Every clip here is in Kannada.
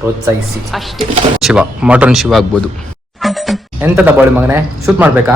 ಪ್ರೋತ್ಸಾಹಿಸಿ. ಅಷ್ಟೇ. ಶಿವ ಮಾಡ್ರನ್ ಶಿವ ಆಗ್ಬೋದು. ಎಂತದ ಬಾಳೆ ಮಗನೇ? ಶೂಟ್ ಮಾಡ್ಬೇಕಾ.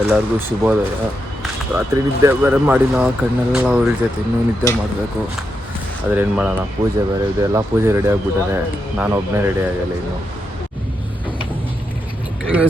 ಎಲ್ಲರಿಗೂ ಶುಭೋದಯ. ರಾತ್ರಿ ನಿದ್ದೆ ಬೇರೆ ನಾವು ಕಣ್ಣೆಲ್ಲ ಅವ್ರ ಜೊತೆ ಇನ್ನೂ ನಿದ್ದೆ ಮಾಡಬೇಕು. ಆದರೆ ಏನು ಮಾಡೋಣ ಪೂಜೆ ಬೇರೆ ಇದೆ ಎಲ್ಲ ಪೂಜೆ ರೆಡಿ ಆಗಿಬಿಟ್ಟಿದೆ. ನಾನು ಒಬ್ಬನೇ ರೆಡಿ ಆಗಲ್ಲ ಇನ್ನು.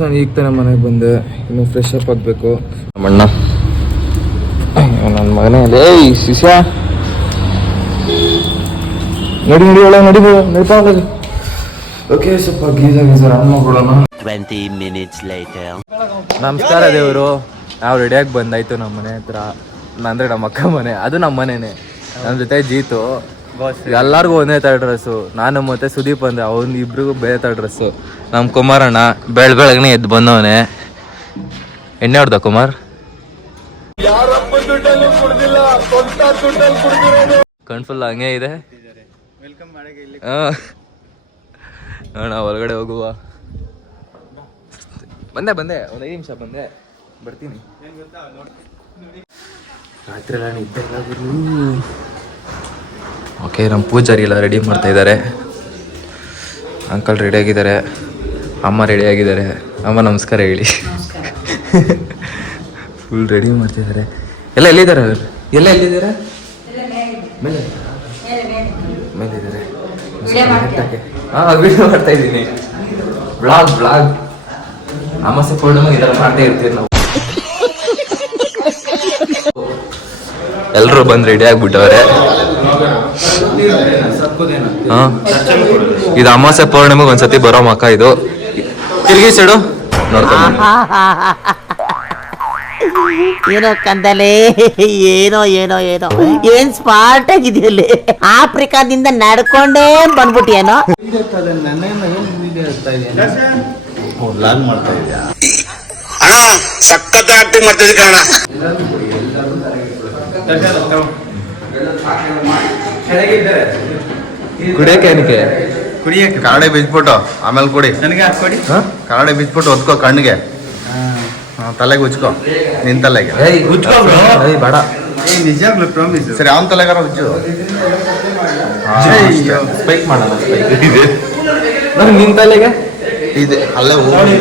ನಾನು ಈಗ ತಾನೇ ಮನೆಗೆ ಬಂದೆ. ಇನ್ನು ಫ್ರೆಶ್ ಅಪ್ ಆಗಬೇಕು. ನಮ್ಮಣ್ಣ. ನನ್ನ ಮಗನೇ ಲೇ ಶಿಷ್ಯ. ನಡಿ ನಡಿ ಒಳಗೆ ನಡಿ ನಡಿತಾ ಓಕೆ ಸ್ವಲ್ಪ ಗೀಸ ಗೀಸರ್ ಆನ್ ಮಾಡ್ಬಿಡೋಣ 20 minutes later. ನಮಸ್ಕಾರ ದೇವರು. ನಾವು ರೆಡಿಯಾಗಿ ಬಂದಾಯ್ತು ನಮ್ಮ ಮನೆ ಹತ್ರ. ಅಂದ್ರೆ ನಮ್ಮ ಅಕ್ಕ ಮನೆ. ಅದು ನಮ್ಮ ಮನೆನೇ. ನಮ್ಮ ಜೊತೆ ಜೀತು. ಎಲ್ಲರಿಗೂ ಒಂದೇ ಥರ ಡ್ರೆಸ್ಸು ನಾನು ಮತ್ತೆ ಸುದೀಪ್ ಅಂದೆ ಅವ್ನು ಇಬ್ರಿಗೂ ಬೇರೆ ಥರ ಡ್ರೆಸ್ಸು ನಮ್ಮ ಕುಮಾರಣ್ಣ ಬೆಳ್ ಬೆಳಗ್ನೆ ಎದ್ದು ಬಂದವನೆ. ಎಣ್ಣೆ ಹೊಡ್ದ ಕುಮಾರ್? ಕಣ್ಫುಲ್ ಹಂಗೆ ಇದೆ. ಹಾಂ. ಅಣ್ಣ ಹೊರಗಡೆ ಹೋಗುವ. ಬಂದೆ ಬಂದೆ. ಒಂದು ಐದು ನಿಮಿಷ ಬಂದೆ. ಬರ್ತೀನಿ. ರಾತ್ರಿ ಎಲ್ಲ ನಿದ್ದೆ ಓಕೆ ನಮ್ಮ ಪೂಜಾರಿ ಎಲ್ಲ ರೆಡಿ ಮಾಡ್ತಾ ಇದ್ದಾರೆ. ಅಂಕಲ್ ರೆಡಿ ಆಗಿದ್ದಾರೆ. ಅಮ್ಮ ರೆಡಿ ಆಗಿದ್ದಾರೆ. ಅಮ್ಮ ನಮಸ್ಕಾರ ಹೇಳಿ. ಫುಲ್ ರೆಡಿ ಮಾಡ್ತಿದ್ದಾರೆ ಎಲ್ಲ ಎಲ್ಲಿದ್ದಾರೆ ಅವ್ರು? ಎಲ್ಲ ಎಲ್ಲಿದ್ದಾರೆ? ಮೇಲೆ. ಮೇಲಿದ್ದಾರೆ ಹಾಂ ವಿಡಿಯೋ ಮಾಡ್ತಾ ಇದ್ದೀನಿ. ಬ್ಲಾಗ್ ಬ್ಲಾಗ್ ಅಮಾಸೆ ಪೂರ್ಣಿಮೆ ಇದೆಲ್ಲ ಮಾಡ್ತಾ ಇರ್ತೀವಿ ನಾವು. ಎಲ್ಲರೂ ಬಂದು ರೆಡಿ ಆಗ್ಬಿಟ್ಟವ್ರೆ. ಇದು ಅಮಾಸ್ಯ ಪೌರ್ಣಿಮೆಗೆ ಒಂದ್ಸತಿ ಬರೋ ಮಕ್ಕ ಇದು. ತಿರ್ಗಿ ಸಿಡು. ನೋಡ್ಕೊಂಡು. ಏನೋ ಕಂದಲೆ ಏನೋ ಏನೋ ಏನೋ. ಏನ್ ಸ್ಮಾರ್ಟ್ ಆಗಿದೆಯಲ್ಲಿ. ಆಫ್ರಿಕಾದಿಂದ ನಡ್ಕೊಂಡೇ ಬಂದ್ಬಿಟ್ಟಿಯೇನೋ. ಕುಡಿಯಕ್ಕೆ ಏನಕ್ಕೆ? ಕುಡಿಯಕ್ಕೆ. ಕನ್ನಡ ಬಿಚ್ಬಿಟ್ಟು ಆಮೇಲೆ ಕುಡಿ. ನನಗೆ ಕೊಡಿ. ಕನ್ನಡ ಬಿಚ್ಬಿಟ್ಟು ಒದ್ಕೋ ಕಣ್ಣಿಗೆ. ಹಾ, ತಲೆಗೆ ಉಚ್ಕೋ. ನಿನ್ ತಲೆಗೆ. ಬೇಡ. ನಿಜಾಗ್ಲೂ ಪ್ರಾಮಿಸ್ ಸರಿ ಅವನ ತಲೆಗಾರ ಉಜ್ಜು. ಸ್ಪೈಕ್ ನನ್ ನಿನ್ ತಲೆಗೆ? ಇದೆ. ಅಲ್ಲೇ ಹೋಗಿ.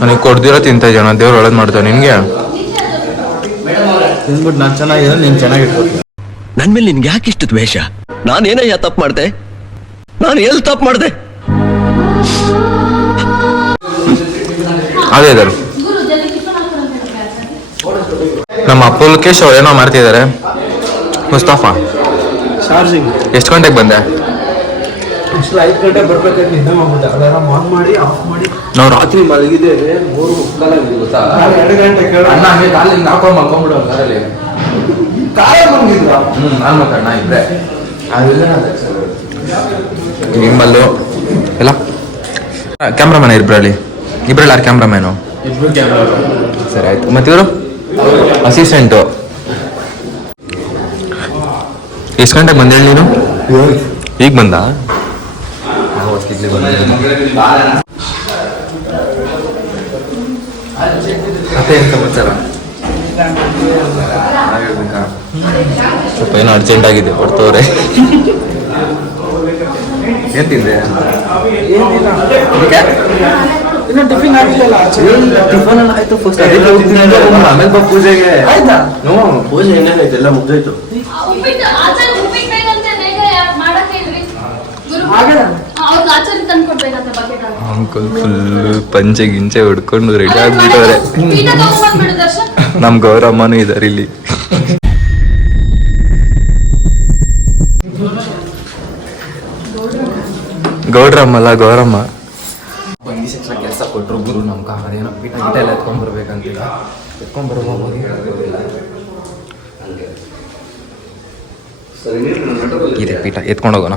ನನಗೆ ಕೊಡ್ದಿರೋ ತಿಂತ ಜನ ದೇವ್ರು ಒಳ್ಳೇದು ಮಾಡ್ತಾನೆ ನಿನ್ಗೆ? ತಿಂದ್ಬಿಟ್ಟು ನಾನು ನೀನು ಚೆನ್ನಾಗಿರ್ಬೋದು ನನ್ ಮೇಲೆ ನಿನ್ಗೆ ಯಾಕೆ ಇಷ್ಟು ದ್ವೇಷ ನಾನೇನಯ್ಯ ತಪ್ಪು ಮಾಡ್ದೆ? ನಾನು ಎಲ್ಲಿ ತಪ್ಪು ಮಾಡ್ದೆ? ಅದೇ ಇದಾರೆ. ನಮ್ಮ ಅಪ್ಪ ಲೋಕೇಶ್ ಅವ್ರು ಏನೋ ಮಾಡ್ತಿದ್ದಾರೆ ಮುಸ್ತಫಾ ಎಷ್ಟು ಗಂಟೆಗೆ ಬಂದೆ? ಐದು ಗಂಟೆ ಬರ್ಬೇಕಾದ್ರೆ ನಿದ್ದೆ ಮಾಡ್ಬಿಟ್ಟೆ ಅಲಾರಾಮ್ ಆನ್ ಮಾಡಿ ಆಫ್ ಮಾಡಿ. ನಾವು ರಾತ್ರಿ ಮಲಗಿದ್ದೇವೆ ಮೂರು ಗೊತ್ತಾ? ಎರಡು ಗಂಟೆ ಕೇಳ. ಅಣ್ಣ ಹಂಗೆ ಕಾಲು ಹಿಂಗೆ ಹಾಕೊಂಡು ಮಲ್ಕೊಂಡ್ಬಿಡೋ ಕಾರಲ್ಲಿ ಕಾಲ ಬಂದಿದ್ರ ಹ್ಞೂ ನಾನು ಮತ್ತೆ ಅಣ್ಣ ಇಬ್ಬರೇ ಅದೆಲ್ಲ ನಿಮ್ಮಲ್ಲು. ಎಲ್ಲ? ಕ್ಯಾಮ್ರಾಮನ್ ಇಬ್ರಲ್ಲಿ? ಇಬ್ರಲ್ಲಿ ಯಾರು ಕ್ಯಾಮ್ರಾಮ್ಯಾನು ಸರಿ ಆಯ್ತು. ಇವರು ಅಸಿಸ್ಟೆಂಟು ಎಷ್ಟು ಗಂಟೆಗೆ ಬಂದೇಳಿ ನೀನು? ಈಗ ಬಂದ? ಸಮಾಚಾರ? ಸ್ವಲ್ಪ ಏನೋ ಅರ್ಜೆಂಟ್ ಆಗಿದೆ ಹೊರ್ತವ್ರೆ ಏನ್ ತಿಂದೆ? ಇನ್ನು ಟಿಫಿನ್ ಆಗಿಲ್ಲ ಟಿಫನ್ ಎಲ್ಲ ಆಯ್ತು ಫಸ್ಟ್ ಆಮೇಲೆ ಬಾ ಪೂಜೆಗೆ. ಆಯ್ತಾ? ನೋ ಪೂಜೆ ಏನೇನೈತೆ ಎಲ್ಲ ಮುಗ್ದೋಯ್ತು. ಆಗಲ್ಲ. ಅಂಕಲ್ ಫುಲ್ ಪಂಚೆ ಗಿಂಚೆ ಹೊಡ್ಕೊಂಡು ರೆಡಿ ಆಗ್ಬಿಟ್ಟವ್ರೆ. ನಮ್ ಗೌರಮ್ಮನೂ ಇದಾರೆ ಇಲ್ಲಿ. ಗೌಡ್ರಮ್ಮಲ್ಲ ಗೌರಮ್ಮ. ಬಂಗಿ ಸೆಕ್ಷ ಕೆಲಸ ಕೊಟ್ರು ಗುರು ನಮ್ ಕಾರ್ ಏನೋ ಪೀಠ ಗಿಟ ಎಲ್ಲ ಎತ್ಕೊಂಡ್ ಬರ್ಬೇಕಂತಿಲ್ಲ ಎತ್ಕೊಂಡ್ ಬರ್ಬೋದು ಇದೆ ಪೀಠ ಎತ್ಕೊಂಡು ಹೋಗೋಣ.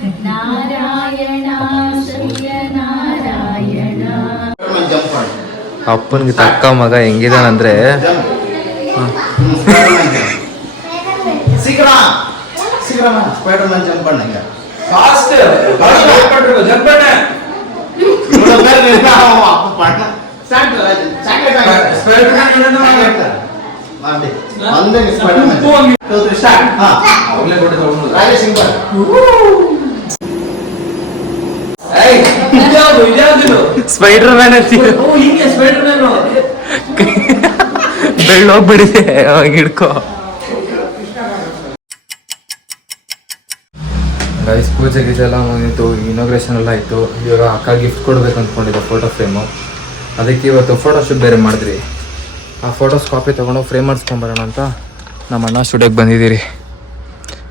ಅಪ್ಪನಿಗೆ ತಕ್ಕ ಮಗ ಹೆಂಗಿದಾನಂದ್ರೆ ಸೀಕ್ರ ಸೀಕ್ರ ಸ್ಪೈಡರ್ ಮ್ಯಾನ್ ಅಂತ ಒಂದೇ ಸ್ಪೈಡರ್ ಮ್ಯಾನ್ ಸ್ಪೈಡರ್ ಬೆಳ್ಳೋಗ್ಬಿಡಿದೆ ಹಿಡ್ಕೋ. ಗೈಸ್ ಪೂಜೆ ಗೀಜೆ ಎಲ್ಲ ಮುಗಿತು ಇನಾಗ್ರೇಷನ್ ಎಲ್ಲ ಆಯಿತು. ಇವಾಗ ಅಕ್ಕ ಗಿಫ್ಟ್ ಕೊಡ್ಬೇಕು ಅಂದ್ಕೊಂಡಿದ್ದೆ ಫೋಟೋ ಫ್ರೇಮು ಅದಕ್ಕೆ ಇವತ್ತು ಫೋಟೋಶೂಟ್ ಬೇರೆ ಮಾಡಿದ್ರಿ. ಆ ಫೋಟೋಸ್ ಕಾಪಿ ತೊಗೊಂಡು ಫ್ರೇಮ್ ಮಾಡಿಸ್ಕೊಂಬರೋಣ ಅಂತ ನಮ್ಮ ಅಣ್ಣ ಸ್ಟುಡಿಯೋಗೆ ಬಂದಿದ್ದೀರಿ.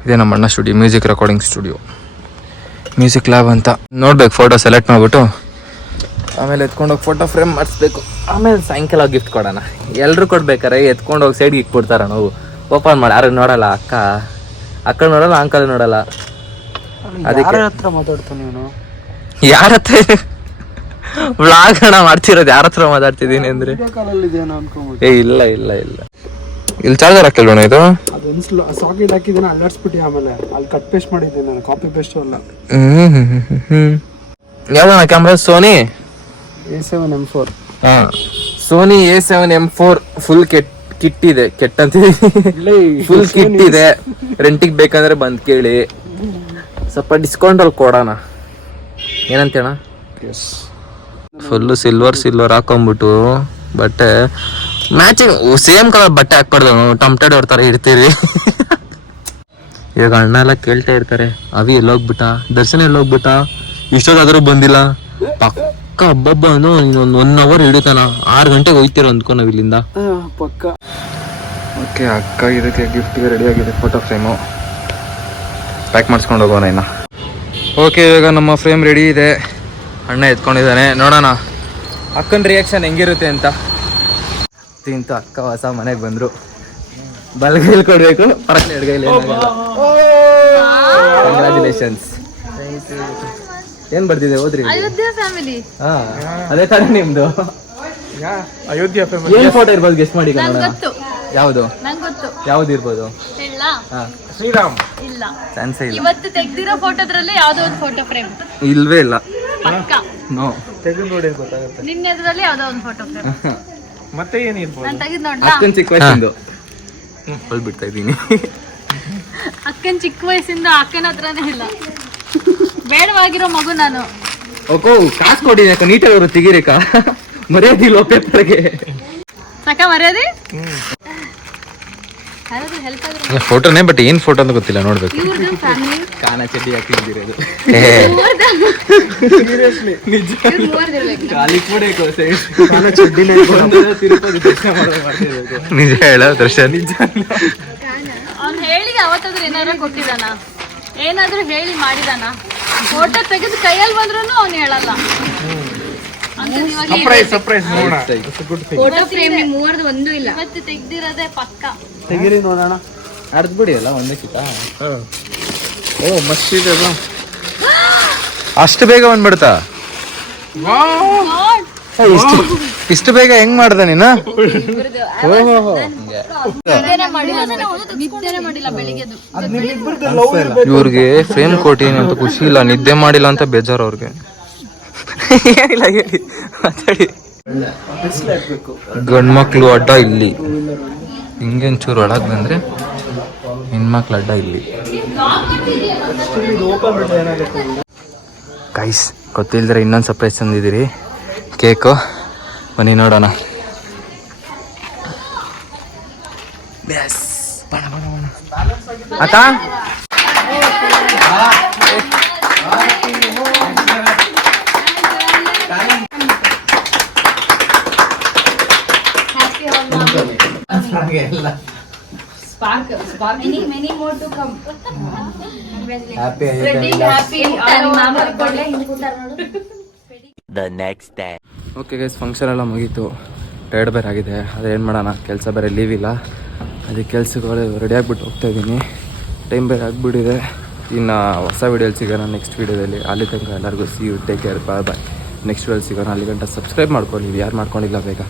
ಇದೇ ನಮ್ಮ ಅಣ್ಣ studio music recording studio music lab ಅಂತ. ನೋಡ್ಬೇಕು ಫೋಟೋ ಸೆಲೆಕ್ಟ್ ಮಾಡಿಬಿಟ್ಟು. ಆಮೇಲೆ ಎತ್ಕೊಂಡು ಹೋಗಿ ಫೋಟೋ ಫ್ರೇಮ್ ಮಾಡಿಸ್ಬೇಕು. ಆಮೇಲೆ ಸಾಯಂಕಾಲ ಗಿಫ್ಟ್ ಕೊಡೋಣ. ಎಲ್ಲರೂ ಕೊಡ್ಬೇಕಾರೆ ಎತ್ಕೊಂಡು ಹೋಗಿ ಸೈಡ್ ಸೈಡ್ಗೆ ಇಟ್ಬಿಡ್ತಾರ ನಾವು. ಓಪನ್ ಮಾಡಿ. ಯಾರು ನೋಡಲ್ಲ? ಅಕ್ಕ. ಅಕ್ಕ ನೋಡಲ್ಲ ಅಂಕಲ್ ನೋಡಲ್ಲ. ಅದಕ್ಕೆ ಹತ್ರ ಮಾತಾಡ್ತಾನೆ ಯಾರ ಹತ್ರ? ವ್ಲಾಗ್ ಅಣ್ಣ ಮಾಡ್ತಿರೋದು ಯಾರ ಹತ್ರ ಮಾತಾಡ್ತಿದ್ದೀನಿ ಅಂದ್ರೆ? ಏ ಇಲ್ಲ ಇಲ್ಲ ಇಲ್ಲ. ಇಲ್ಲಿ ಚಾರ್ಜರ್ ಹಾಕಿಲ್ವಣ ಇದು? ಅದೊಂದು ಸಾಕೆಟ್ ಹಾಕಿದ್ದೇನೆ ಅಲ್ಲಾಡ್ಸ್ಬಿಟ್ಟು ಆಮೇಲೆ. ಅಲ್ಲಿ ಕಟ್ ಪೇಸ್ಟ್ ಮಾಡಿದ್ದೀನಿ ನಾನು ಕಾಪಿ ಪೇಸ್ಟ್ ಅಲ್ಲ ಯಾವ್ದಣ್ಣ camera Sony A seven M four ಹಾ. Sony A seven M four full ಕೆಟ್ ಕಿಟ್ ಇದೆ ಕೆಟ್ಟ ಅಂತ. ಫುಲ್ ಕಿಟ್ ಇದೆ. ರೆಂಟಿಗೆ ಬೇಕಂದ್ರೆ ಬಂದ್ ಕೇಳಿ. ಸ್ವಲ್ಪ ಡಿಸ್ಕೌಂಟ್ ಅಲ್ಲಿ ಕೊಡೋಣ. ಏನಂತೇಣ ಫುಲ್ ಸಿಲ್ವರ್ ಸಿಲ್ವರ್ ಹಾಕೊಂಬಿಟ್ಟು ಬಟ್ಟೆ ಮ್ಯಾಚಿಂಗ್ ಸೇಮ್ ಕಲರ್ ಬಟ್ಟೆ ಹಾಕ್ಬಾರ್ದು ಟಮ್ಟೆಡ್ ಅವ್ರ ತರ ಇಡ್ತೀರಿ ಇವಾಗ ಅಣ್ಣ ಎಲ್ಲ ಕೇಳ್ತಾ ಇರ್ತಾರೆ ಅವಿ ಎಲ್ಲೋಗ್ಬಿಟ್ಟ ದರ್ಶನ ಎಲ್ಲೋಗ್ಬಿಟ್ಟ ಇಷ್ಟೊತ್ತಾದ್ರೂ ಬಂದಿಲ್ಲ. ಪಕ್ಕ ಹಬ್ಬಬ್ಬ ಅನ್ನೋ ಇನ್ನೊಂದು ಒನ್ ಅವರ್ ಹಿಡಿತಾನ. ಆರು ಗಂಟೆಗೆ ಹೋಯ್ತಿರೋ ಅಂದ್ಕೊ ನಾವು ಇಲ್ಲಿಂದ. ಪಕ್ಕ. ಓಕೆ ಅಕ್ಕ ಇದಕ್ಕೆ ಗಿಫ್ಟ್ಗೆ ರೆಡಿ ಆಗಿದೆ ಫೋಟೋ ಫ್ರೇಮು ಪ್ಯಾಕ್ ಮಾಡಿಸ್ಕೊಂಡು ಹೋಗೋಣ ಇನ್ನು. ಓಕೆ ಇವಾಗ ನಮ್ಮ ಫ್ರೇಮ್ ರೆಡಿ ಇದೆ. ಅಣ್ಣ ಎತ್ಕೊಂಡಿದ್ದಾನೆ. ನೋಡೋಣ. ಅಕ್ಕನ ರಿಯಾಕ್ಷನ್ ಹೆಂಗಿರುತ್ತೆ ಅಂತ. ತಿಂತು ಅಕ್ಕ ಹೊಸ ಮನೆಗೆ ಬಂದರು. ಬಲಗೈಲಿ ಕೊಡಬೇಕು. ಪರಕ್ಕೆ ಎಡಗೈಲಿ ಕಂಗ್ರ್ಯಾಚುಲೇಷನ್ಸ್ ಏನ್ ಬರ್ತಿದೆ ಹೋದ್ರಿ ಹಾ ಅದೇ ತಾನೇ ನಿಮ್ದು. ಅಯೋಧ್ಯ ಏನ್ ಫೋಟೋ ಇರ್ಬೋದು ಗೆಸ್ಟ್ ಮಾಡಿ ಯಾವ್ದು ಯಾವುದು? ನಂಗ್ ಗೊತ್ತು. ಯಾವ್ದು ಇರ್ಬೋದು? ಶ್ರೀರಾಮ್. ಇಲ್ಲ. ಚಾನ್ಸೇ ಇಲ್ಲ. ಇವತ್ತು ತೆಗ್ದಿರೋ ಫೋಟೋದ್ರಲ್ಲೇ ಯಾವ್ದೋ ಒಂದು ಫೋಟೋ ಫ್ರೇಮ್ ಇಲ್ವೇ ಇಲ್ಲ. ನೋ ತೆಗೆದು ನೋಡಿ ಗೊತ್ತಾಗುತ್ತೆ. ನಿನ್ನೆದ್ರಲ್ಲಿ ಯಾವ್ದೋ ಒಂದು ಫೋಟೋ ಫ್ರೇಮ್ ಮತ್ತೆ ಏನಿರ್ಬೋದು ನಾನು ತೆಗೆದು ನೋಡ್ಲಾ? ಅಷ್ಟೊಂದು ಚಿಕ್ಕ ವಯಸ್ಸಿಂದು. ಹೊಲ್ಬಿಡ್ತಾ ಇದ್ದೀನಿ. ಅಕ್ಕನ ಚಿಕ್ಕ ವಯಸ್ಸಿಂದ ಅಕ್ಕನ ಹತ್ರನೇ ಇಲ್ಲ. ಬೇಡವಾಗಿರೋ ಮಗು ನಾನು. ಓಕೋ ಕಾಸು ಕೊಡಿ ಅಕ್ಕ ನೀಟಾಗಿ ಅವರು ತೆಗೀರಿಕ ಮರ್ಯಾದಿಲ್ಲ ಪೇಪರ್ಗೆ. ಸಕ ಮರ್ಯಾದೆ? ಫೋಟೋನೇ ಬಟ್ ಏನ್ ಫೋಟೋ ಅಂತ ಗೊತ್ತಿಲ್ಲ ನೋಡ್ಬೇಕು. ಕಾನ ಚಡ್ಡಿ ನಿಜ. ಹೇಳ ದರ್ಶನ್. ನಿಜ. ಅವ್ನು ಹೇಳಿ ಅವತ್ತಾದ್ರೂ ಏನಾದ್ರು ಕೊಟ್ಟಿದಾನ ಏನಾದ್ರೂ ಹೇಳಿ ಮಾಡಿದಾನ? ಫೋಟೋ ತೆಗೆದು ಕೈಯಲ್ಲಿ ಬಂದ್ರು ಅವ್ನು ಹೇಳಲ್ಲ. ಸರ್ಪ್ರೈಸ್ ನೋಡೋಣ. ಫೋಟೋ ಫ್ರೇಮ್ ಮೂವರ್ದು ಒಂದು ಇಲ್ಲ. ಇವತ್ತು ತೆಗ್ದಿರೋದೇ ಪಕ್ಕ. ತೆಗೀರಿ ನೋಡೋಣ. ಅರ್ಧ ಬಿಡಿ ಅಲ್ಲ ಒಂದೇ ಕಿತ? ಓ ಮಸ್ತ್ ಇದೆ ಅಲ್ಲ ಅಷ್ಟು ಬೇಗ ಬಂದ್ಬಿಡ್ತಾ? ಇಷ್ಟು ಇಷ್ಟು ಬೇಗ ಹೆಂಗ್ ಮಾಡ್ದ ನೀನು? ನಿದ್ದೆನೆ ಮಾಡಿಲ್ಲ ನಿದ್ದೆನೆ ಮಾಡಿಲ್ಲ ಬೆಳಿಗ್ಗೆದು ಇವ್ರಿಗೆ ಫ್ರೇಮ್ ಕೊಟ್ಟಿನಿ ಅಂತ ಖುಷಿ ಇಲ್ಲ ನಿದ್ದೆ ಮಾಡಿಲ್ಲ ಅಂತ ಬೇಜಾರು ಅವ್ರಿಗೆ. ಏನಿಲ್ಲ ಹೇಳಿ ಮಾತಾಡಿ ಗಂಡ್ಮಕ್ಳು ಅಡ್ಡ ಇಲ್ಲಿ. ಹಿಂಗೇಂಚೂರು ಒಳಗೆ ಬಂದ್ರೆ ಹೆಣ್ಮಕ್ಳು ಅಡ್ಡ ಇಲ್ಲಿ. ಕೈಸ್ ಗೊತ್ತಿಲ್ದ್ರೆ ಇನ್ನೊಂದು ಸರ್ಪ್ರೈಸ್ ತಂದಿದ್ದೀರಿ. ಕೇಕು ಬನ್ನಿ ನೋಡೋಣ. ಅಕ್ಕ? Many. Happy happy. The next day. Okay guys function ಎಲ್ಲ ಮುಗೀತು. ಟೈರ್ಡ್ ಬೇರೆ ಆಗಿದೆ. ಏನು ಮಾಡೋಣ? ಕೆಲಸ ಬೇರೆ ಲೀವ್ ಇಲ್ಲ. ಅದಕ್ಕೆ ಕೆಲ್ಸಗಳು ರೆಡಿ ಆಗಿಬಿಟ್ಟು ಹೋಗ್ತಾ ಇದ್ದೀನಿ. ಟೈಮ್ ಬೇರೆ ಆಗಿಬಿಟ್ಟಿದೆ. ಇನ್ನು ಹೊಸ ವೀಡಿಯೋಲಿ ಸಿಗೋಣ ನೆಕ್ಸ್ಟ್ ವೀಡಿಯೋದಲ್ಲಿ ಅಲ್ಲಿ. ತನಕ ಎಲ್ಲರಿಗೂ see you take care bye bye next ವೀಡಿಯೋಲಿ ಸಿಗೋಣ. ಅಲ್ಲಿ ಗಂಟ ಸಬ್ಸ್ಕ್ರೈಬ್ ಮಾಡ್ಕೊಳ್ಳಿ. ಯಾರು ಮಾಡ್ಕೊಂಡಿಲ್ಲ ಬೇಗ?